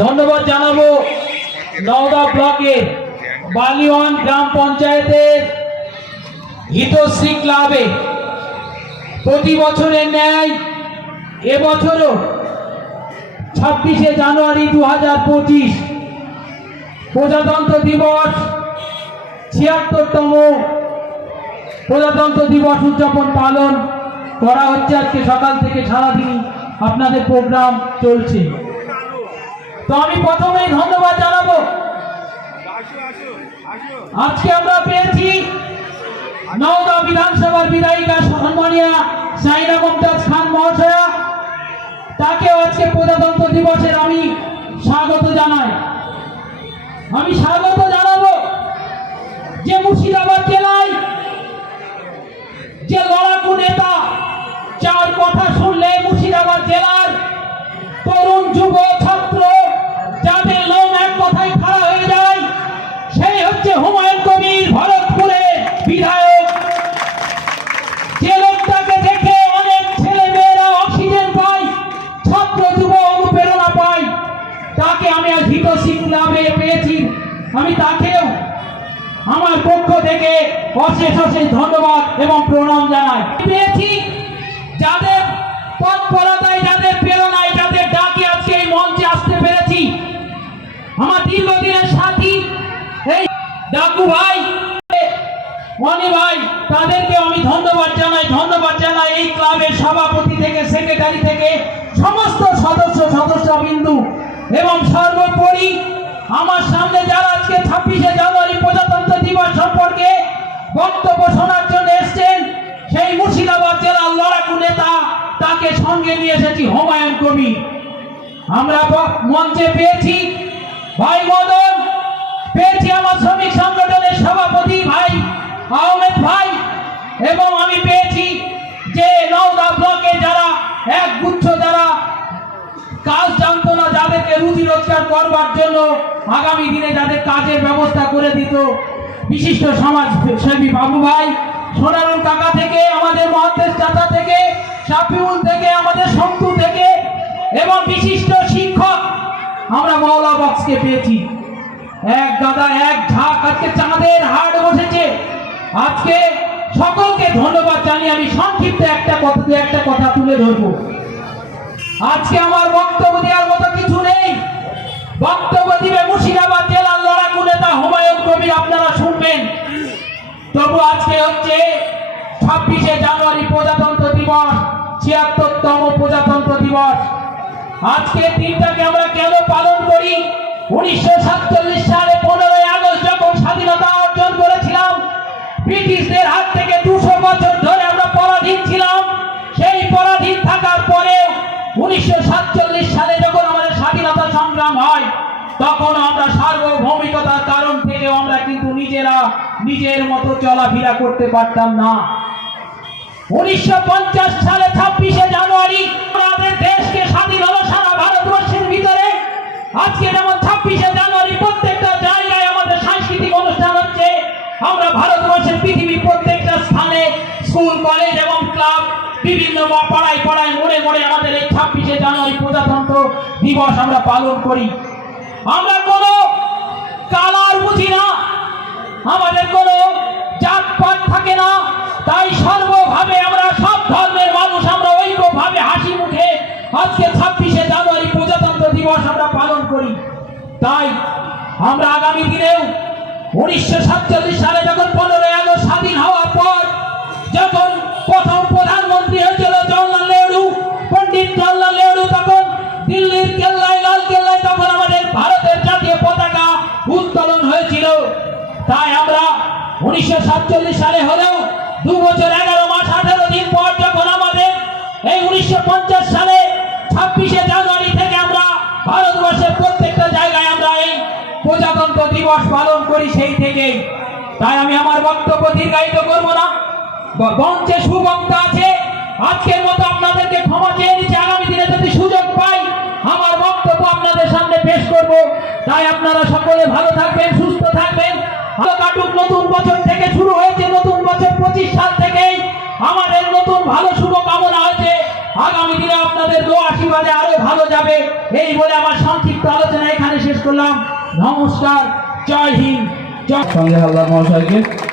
ধন্যবাদ জানাবো নওগাঁ ব্লকের বালিওয়ান গ্রাম পঞ্চায়েতের হিতশ্রী ক্লাবে প্রতি বছরের ন্যায় এবছরও 26শে জানুয়ারি 2025 প্রজাতন্ত্র দিবস 76তম প্রজাতন্ত্র দিবস উদযাপন পালন করা হচ্ছে। আজকে সকাল থেকে সারাদিন আপনাদের প্রোগ্রাম চলছে। তো আমি প্রথমেই ধন্যবাদ জানাবো, আজকে আমরা পেয়েছি নওগাঁ বিধানসভার বিধায়িকা সম্মানীয় সাইনা মুমতাজ খান মহাশয়া, তাকে আজকে প্রজাতন্ত্র দিবসের আমি স্বাগত জানাই। আমি স্বাগত জানাবো যে মুর্শিদাবাদ জেলায় যে লড়াকু নেতা, যার কথা শুনলে মুর্শিদাবাদ জেলার তরুণ যুব ছাত্র যাদের লোম এক কথায় খাড়া হয়ে যায়, সেই হচ্ছে হুমায়ুন কবির, ভরতপুরের বিধায়ক। যে লোকটাকে দেখে অনেক ছেলে মেয়েরা অক্সিজেন পায়, ছাত্র যুব অনুপ্রেরণা পায়, তাকে আমি আজ হিতশ্রী ক্লাবে পেয়েছি। আমি তাকেও আমার পক্ষ থেকে অশেষ অশেষ ধন্যবাদ এবং প্রণাম জানাই। পেয়েছি যাদের তৎপরতায়, যাদের প্রেরণায়, যাদের ডাকে আজকে এই মঞ্চে আসতে পেরেছি, আমার দীর্ঘদিনের সাথী এই ডাকু ভাই, মনি ভাই, তাদেরকে আমি ধন্যবাদ জানাই এই ক্লাবের সভাপতি থেকে সেক্রেটারি থেকে সমস্ত সদস্যবৃন্দু এবং সর্বোপরি আমার সামনে যারা আজকে 26শে জানুয়ারি প্রজাতন্ত্র দিবস সম্পর্কে বক্তব্য শোনার জন্য এসেছেন, সেই মুর্শিদাবাদ জেলার লড়াকু নেতা, তাকে সঙ্গে নিয়ে এসেছি হুমায়ুন কবির। আমরা মঞ্চে পেয়েছি ভাই মদন, পেয়েছি আমার শ্রমিক সংগঠনের সভাপতি ভাই আহমেদ ভাই, এবং আমি পেয়েছি যে নওগাঁ ব্লকে যারা একগুচ্ছ যারা কাজ জানতো না, যাদেরকে রুজি রোজগার করবার জন্য আগামী দিনে যাদের কাজের ব্যবস্থা করে দিত, বিশিষ্ট সমাজসেবী বাবু ভাই, সোনারুল কাকা থেকে, আমাদের মহাদেশ চাচা থেকে, শাফিউল থেকে, আমাদের সন্তু থেকে, এবং বিশিষ্ট শিক্ষক আমরা মাওলা বক্সকে পেয়েছি। এক গাদা এক ঝাঁক আজকে চাঁদের হাট বসেছে। আজকে সকলকে ধন্যবাদ জানিয়ে আমি সংক্ষিপ্ত একটা কথা তুলে ধরবো। আজকে আমার বক্তব্য দেওয়ার মতো কিছু নেই। বক্তব্য দিবে মুর্শিদাবাদ জেলার লড়াকু নেতা হুমায়ুন কবির, আপনারা শুনবেন। তবু আজকে হচ্ছে 26শে জানুয়ারি প্রজাতন্ত্র দিবস, 76তম প্রজাতন্ত্র দিবস। আজকে দিনটাকে আমরা কেন পালন করি? 1947 সালে 15ই আগস্ট যখন স্বাধীনতা অর্জন করেছিলাম, ব্রিটিশদের হাত থেকে 200 বছর ধরে আমরা পরাধীন ছিলাম। সেই পরাধীন থাকার পরে 1947 সালে যখন আমাদের স্বাধীনতা সংগ্রাম হয়, তখন আমরা সার্বভৌমিকতার কারণ থেকে আমরা কিন্তু নিজের মতো চলাফেরা করতে পারতাম না। 1950 সালে 26শে জানুয়ারি আমাদের দেশকে স্বাধীন হলো সারা ভারতবর্ষের ভিতরে। আজকে যেমন 26শে জানুয়ারি প্রত্যেকটা জায়গায় আমাদের সাংস্কৃতিক অনুষ্ঠান হচ্ছে, আমরা ভারতবর্ষের পৃথিবীর প্রত্যেকটা স্থানে স্কুল, কলেজ এবং ক্লাব, বিভিন্ন পাড়ায় মোড়ে আমাদের এই 26শে জানুয়ারি প্রজাতন্ত্র দিবস আমরা পালন করি। আমরা কোনো কালার বুঝি না, আমাদের কোনো জাতপাত থাকে না, তাই সর্বভাবে আমরা সব ধর্মের মানুষ আমরা ঐক্যভাবে হাসি মুখে আজকে 26শে জানুয়ারি প্রজাতন্ত্র দিবস আমরা পালন করি। তাই আমরা আগামী দিনেও 1947 সালে যখন 15ই আগস্ট স্বাধীন হওয়ার পর যখন প্রথম প্রধানমন্ত্রী হয়েছিল জওহরলাল নেহরু, পণ্ডিত জওহরলাল নেহরু, তখন দিল্লির কেল্লায়, লাল কেল্লায় তখন আমাদের ভারতের জাতীয় পতাকা উত্তোলন হয়েছিল। তাই আমরা 1947 সালে হলেও 2 বছর 11 মাস 18 দিন পর যখন আমাদের এই 1950 সালে 26শে জানুয়ারি থেকে আমরা ভারতবর্ষের প্রত্যেকটা জায়গায় আমরা এই প্রজাতন্ত্র দিবস পালন করি সেই থেকেই। তাই আমি আমার বক্তব্য দীর্ঘায়িত করবো না। মঞ্চে সুবক্তা আছে, আজকের মতো আপনাদেরকে ক্ষমা চেয়ে নিচ্ছি। আগামী দিনে যদি সুযোগ পাই আমার বক্তব্য আপনাদের সামনে পেশ করব। তাই আপনারা সকলে ভালো থাকবেন, সুস্থ থাকবেন। কাটুক নতুন বছর থেকে শুরু হয়েছে, নতুন বছর 25 সাল থেকেই আমাদের নতুন ভালো শুভ কামনা হয়েছে। আগামী দিনে আপনাদের দোয়া আশীর্বাদে আরো ভালো যাবে, এই বলে আমার সংক্ষিপ্ত আলোচনা করলাম। নমস্কার, জয় হিন্দ, জয়। সঙ্গে হালদার মহাশয়কে